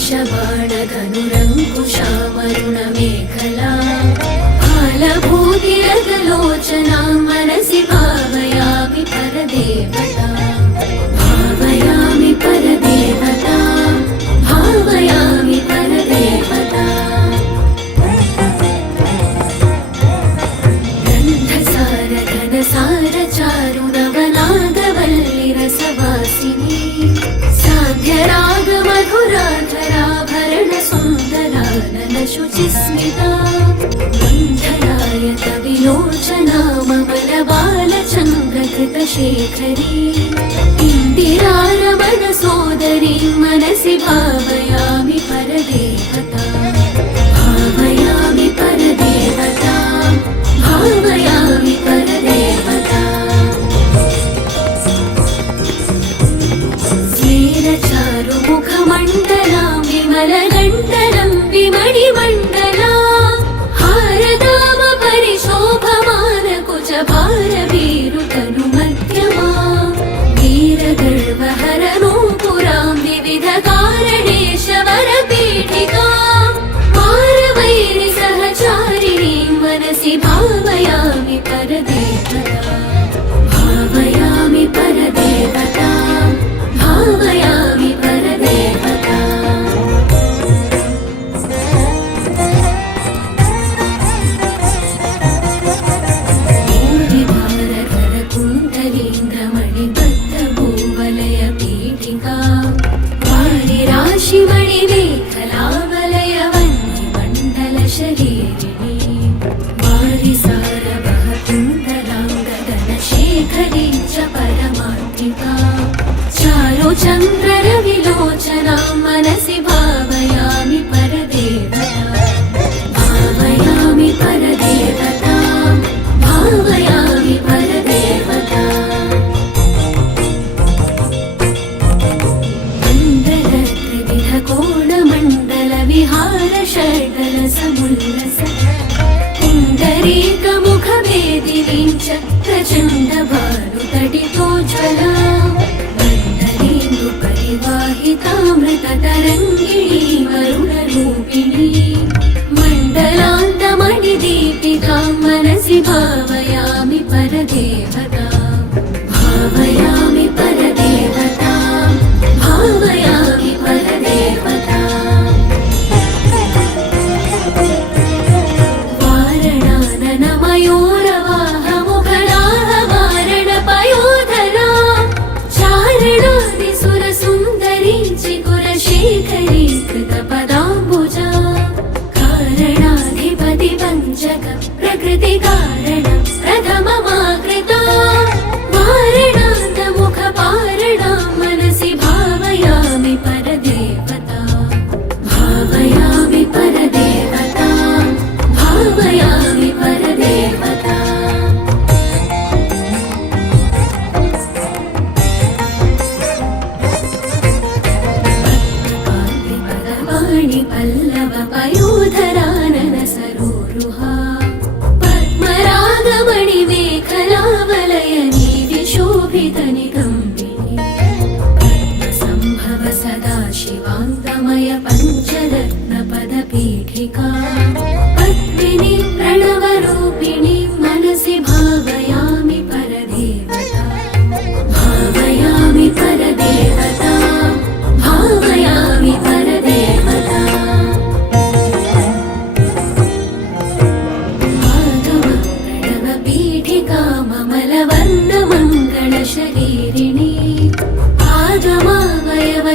कशबाणकनुरङ्कुशामरुणमेखला आलभूतिरगलोचना मनसि भावयामि परदेवता love. हरिसारवः कुन्दलाङ्गगणशेखरी च परमार्थिका चारुचन्द्ररविलोचनां मनसि भावयामि परदेवता भावयामि परदेवता भावयामि परदेवता मण्डलत्रिविधकोणमण्डलविहारषड्लसमुल्लस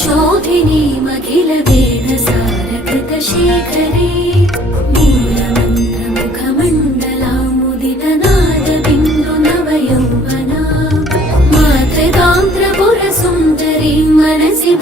शोधिनी मखिल वेदसारकृतशेखरे मूलमन्त्रमुखमण्डलामुदितनादबिन्दुनवयौवना मातृगां त्रिपुरसुन्दरी मनसि